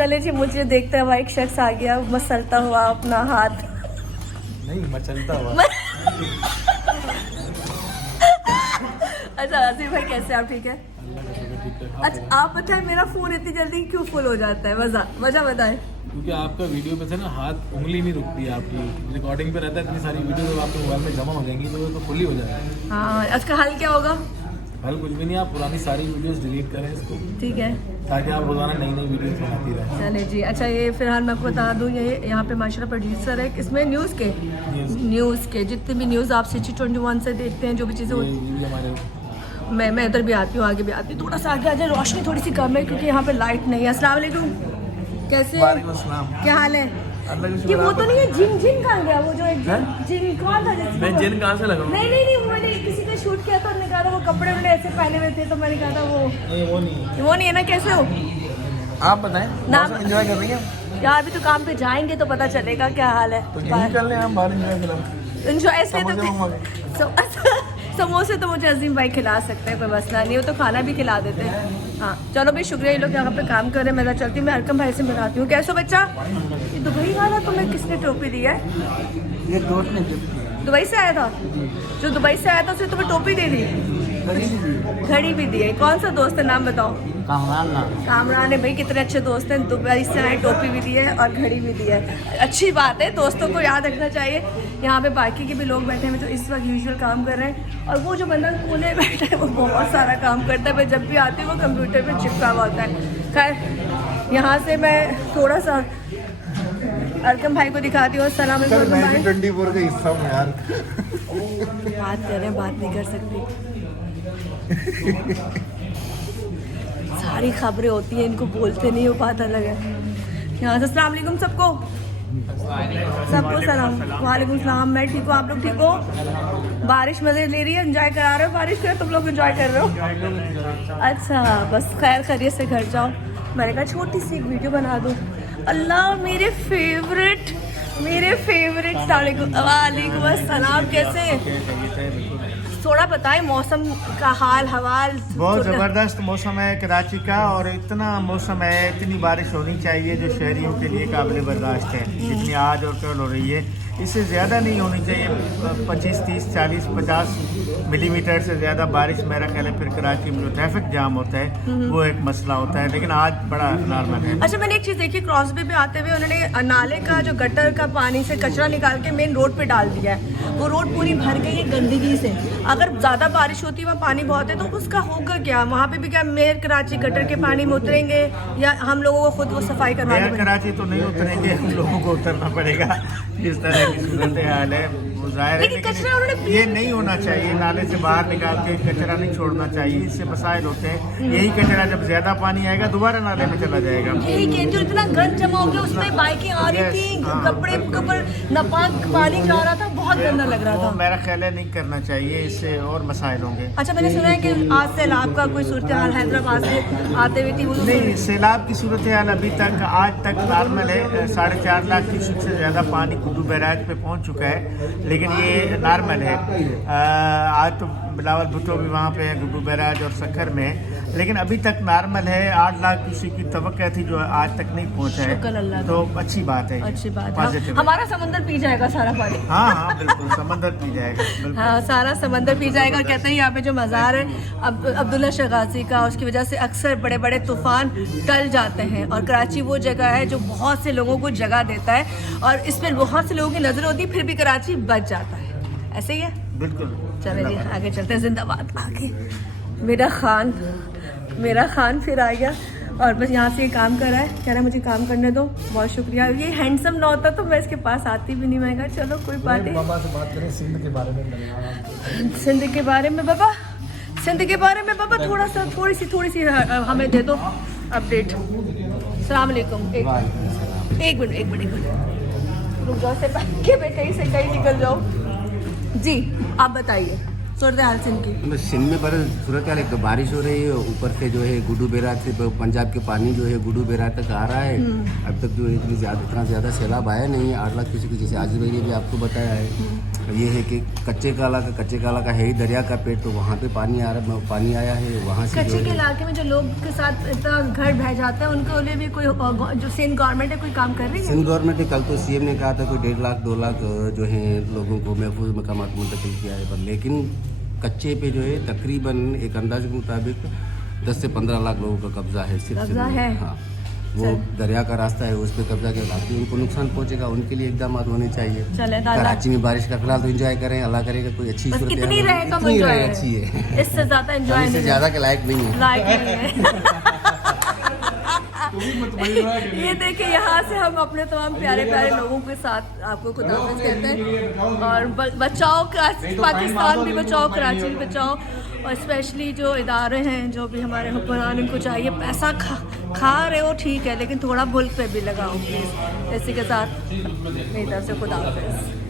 चले जी, मुझे देखते हुआ एक शख्स आ गया मसलता हुआ अपना हाथ, नहीं मचलता हुआ। अच्छा आसिफ भाई कैसे आप, ठीक है? अच्छा आप बताएं मेरा फोन इतनी जल्दी क्यों फुल हो जाता है, वजह बताएं। क्योंकि आपका वीडियो पे से ना हाथ उंगली नहीं रुकती है आपकी, रिकॉर्डिंग पे रहता है, इतनी सारी वीडियो जब आपके मोबाइल में जमा हो जाएंगी तो वो तो फुल ही हो जाएगा। हाँ, इसका हल क्या होगा? हल कुछ भी नहीं, आप पुरानी सारी वीडियोस डिलीट करें इसको, ठीक है, ताकि आप रोजाना नई नई वीडियोस बनाती रहें। चले जी। अच्छा ये फिलहाल मैं आपको बता दूं, ये यहाँ पे माशाल्लाह प्रोड्यूसर है इसमें न्यूज़ के जितने भी न्यूज़ आप सिटी 21 से देखते हैं, जो भी चीज़ें ये हमारे मैं इधर भी आती हूँ, आगे भी आती हूँ, थोड़ा सा आगे आ जाए, रोशनी थोड़ी सी कम है क्योंकि यहाँ पे लाइट नहीं है। अस्सलाम वालेकुम, कैसे क्या हाल है? कि वो तो नहीं है जिन कहाँ गया, वो जो एक जिन कौन था? मैं जिन कहाँ से लगा? नहीं वो मैंने किसी ने शूट किया था, उन्होंने कहा था वो कपड़े उन्होंने ऐसे पहने हुए थे, तो मैंने कहा था वो नहीं है ना। कैसे हो आप बताएं, नाम एंजॉय कर रही हैं? यार अभी तो काम पे जाएंगे तो पता चलेगा क्या हाल है। तो यही कर लें हम बाहर एंजॉय एंजॉय इसलिए तो समोसे तो मुझे अजीम भाई खिला सकते हैं, कोई मसला नहीं, वो तो खाना भी खिला देते हैं। हाँ चलो भाई शुक्रिया, ये लोग यहाँ पे काम कर रहे हैं, मैं चलती हूँ, मैं अरकम भाई से मिलाती हूँ। कैसे हो बच्चा? ये दुबई वाला तुम्हें किसने टोपी दी है? ये दोस्त ने दुबई से आया था? जो दुबई से आया था उसने तुम्हें टोपी दे दी, घड़ी भी दी है? कौन सा दोस्त है, नाम बताओ। कामरान है भाई, कितने अच्छे दोस्त हैं, दुबई से आए, टोपी भी दी है और घड़ी भी दी है। अच्छी बात है, दोस्तों को याद रखना चाहिए। यहाँ पे बाकी के भी लोग बैठे हैं जो इस वक्त यूजुअल काम कर रहे हैं, और वो जो बंदा कोने बैठा है वो बहुत सारा काम करता है। मैं जब भी आती हूँ वो कंप्यूटर पे चिपका हुआ होता है। खैर यहाँ से मैं थोड़ा सा अरकम भाई को दिखाती हूँ। सलाम अलैकुम भाई। 24 का हिस्सा हूँ यार। बात कर रहे हैं, बात नहीं कर सकती। सारी खबरें होती हैं, इनको बोलते नहीं हो पाता लगा। यहाँ से अस्सलाम वालेकुम सबको सलाम। वालेकुम सलाम, मैं ठीक हूँ, आप लोग ठीक हो? बारिश मज़े ले रही है, एंजॉय करा रहे हो बारिश का? तुम लोग एंजॉय कर रहे हो? अच्छा बस खैर खैरियत से घर जाओ। मैंने कहा छोटी सी एक वीडियो बना दूँ। अल्लाह मेरे फेवरेट वालेकुम अस्सलाम, कैसे? थोड़ा बताएं मौसम का हाल हवाल। बहुत ज़बरदस्त मौसम है कराची का, और इतना मौसम है, इतनी बारिश होनी चाहिए जो शहरियों के लिए काबिल बर्दाश्त है। जितनी आज और कल हो रही है इससे ज़्यादा नहीं होनी चाहिए। 25, 30, 40, 50 मिलीमीटर से ज़्यादा बारिश मेरा ख्याल है फिर कराची में जो ट्रैफिक जाम होता है वो एक मसला होता है, लेकिन आज बड़ा नॉर्मल है। अच्छा मैंने एक चीज़ देखी, क्रॉसवे पे आते हुए उन्होंने नाले का जो गटर का पानी से कचरा निकाल के मेन रोड पे डाल दिया है। वो रोड पूरी भर गई है गंदगी से। अगर ज़्यादा बारिश होती है, वहाँ पानी बहुत है, तो उसका होगा क्या? वहाँ पे भी क्या मेयर कराची गटर के पानी में उतरेंगे या हम लोगों को खुद वो सफाई करवानी पड़ेगी? कराची तो नहीं उतरेंगे, हम लोगों को उतरना पड़ेगा। जिस तरह की सूरत हाल है वो जाहिर है, लेकिन ये नहीं होना चाहिए। नाले से बाहर निकाल के कचरा नहीं छोड़ना चाहिए, इससे मसाइल होते हैं। यही कचरा जब ज्यादा पानी आएगा दोबारा नाले में चला जाएगा। यही कह जो इतना गंद जमा हो गया, उसमें बाइकें आ रही थी, कपड़े के ऊपर नापाक पानी जा रहा था, बहुत गंदा लग रहा था। मेरा ख्याल है नहीं करना चाहिए, इससे और मसाइल होंगे। अच्छा मैंने सुना है कि आज सैलाब का कोई सूरत हाल हैदराबाद से आते हुए थी? नहीं, सैलाब की सूरत हाल अभी तक आज तक नॉर्मल है। 4.5 लाख क्यूसेक से ज़्यादा पानी गुड्डू बैराज पे पहुंच चुका है, लेकिन ये नॉर्मल है। आज तो बिलावल भुट्टो भी वहाँ पे है, गुड्डू बैराज और सखर में, लेकिन अभी तक नॉर्मल है। 8 लाख क्यूसेक की तवक्को थी जो आज तक नहीं पहुँचा है, तो अच्छी बात है। अच्छी बात है, हमारा समंदर पी जाएगा सारा पानी। हाँ बिल्कुल, समंदर पी जाएगा। हाँ सारा समंदर पी जाएगा। कहते हैं यहाँ पे जो मज़ार है अब्दुल्ला शगासी का, उसकी वजह से अक्सर बड़े बड़े तूफान टल जाते हैं, और कराची वो जगह है जो बहुत से लोगों को जगह देता है, और इस पर बहुत से लोगों की नज़र होती है, फिर भी कराची बच जाता है। ऐसे ही है बिल्कुल। चले जी आगे चलते हैं। जिंदाबाद। आगे मेरा खान फिर आ गया, और बस यहाँ से ये काम कर रहा है, कह रहा है मुझे काम करने दो, बहुत शुक्रिया। ये हैंडसम ना होता तो मैं इसके पास आती भी नहीं। मैं कहा चलो कोई बात नहीं। बाबा से बात करें सिंध के बारे में। सिंध के बारे में बाबा थोड़ी सी हमें दे दो अपडेट। सलाम अलैकुम। एक मिनट रुक जाओ, से कहीं से कहीं निकल जाओ जी। आप बताइए सूरत हाल सिंध की। सिंध में पर सूरत हाल, एक तो बारिश हो रही है, ऊपर से जो है गुड्डू बैराज से पंजाब के पानी जो है गुड्डू बैराज तक आ रहा है। अब तक जो इतना ज़्यादा सैलाब आया नहीं है। 8 लाख किसी जैसे आजिज भाई ने भी आपको बताया है। ये है कि कच्चे काला का है ही दरिया का पेट, तो वहाँ पे पानी आया है वहाँ से कच्चे के इलाके में जो लोग के साथ इतना घर बह जाता है उनके लिए भी कोई जो सिंध गवर्नमेंट है कोई काम कर रही है? सिंध गवर्नमेंट ने कल तो सीएम ने कहा था कोई 1.5 लाख 2 लाख जो है लोगों को महफूज मकामात मुंतकिल किया है, पर लेकिन कच्चे पे जो है तकरीबन एक अंदाजे के मुताबिक 10 से 15 लाख लोगों का कब्जा है सिर्फ। कब्जा है? हाँ, वो दरिया का रास्ता है, उस पर कब्जा के बाकी उनको नुकसान पहुंचेगा, उनके लिए इकदाम होने चाहिए। चले कराची में बारिश का फिलहाल तो एंजॉय करें, अल्लाह करेगा कोई अच्छी सूरत कितनी रहे कम इतनी enjoy रहे है। अच्छी है, इससे ज्यादा एंजॉय इससे ज्यादा के लायक नहीं है। लायक नहीं है। ये देखिए यहाँ से हम अपने तमाम प्यारे प्यारे लोगों के साथ आपको खुदाफिज कहते हैं और बचाओ पाकिस्तान भी बचाओ, कराची भी बचाओ, और स्पेशली जो इदारे हैं जो भी हमारे हुक्मरान, इनको चाहिए पैसा खा रहे हो ठीक है, लेकिन थोड़ा मुल्क पे भी लगाओ प्लीज़। इसी के साथ मेरी तरफ से खुदाफिज।